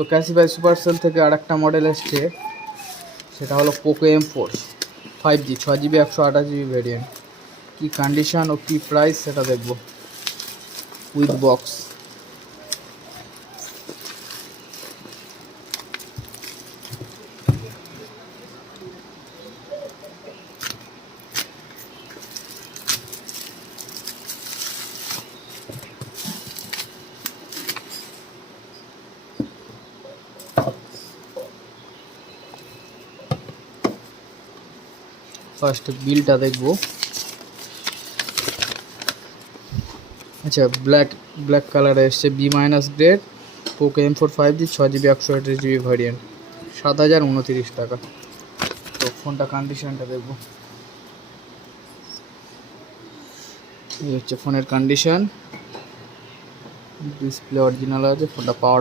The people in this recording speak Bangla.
তো ক্যাসিফাই সুপারসেল থেকে আর একটা মডেল এসছে, সেটা হলো Poco M4 5G 6GB 128GB variant. কী কন্ডিশন ও কী প্রাইস সেটা দেখব উইথ বক্স। ফার্স্ট বিলটা দেখব। আচ্ছা, ব্ল্যাক কালারে এসছে, B- grade, Poco M4 5G 6GB 128GB variant, 7029 টাকা। তো ফোনটা কন্ডিশনটা দেখব। এই হচ্ছে ফোনের কন্ডিশন, ডিসপ্লে অরিজিনাল আছে, ফোনটা পাওয়ার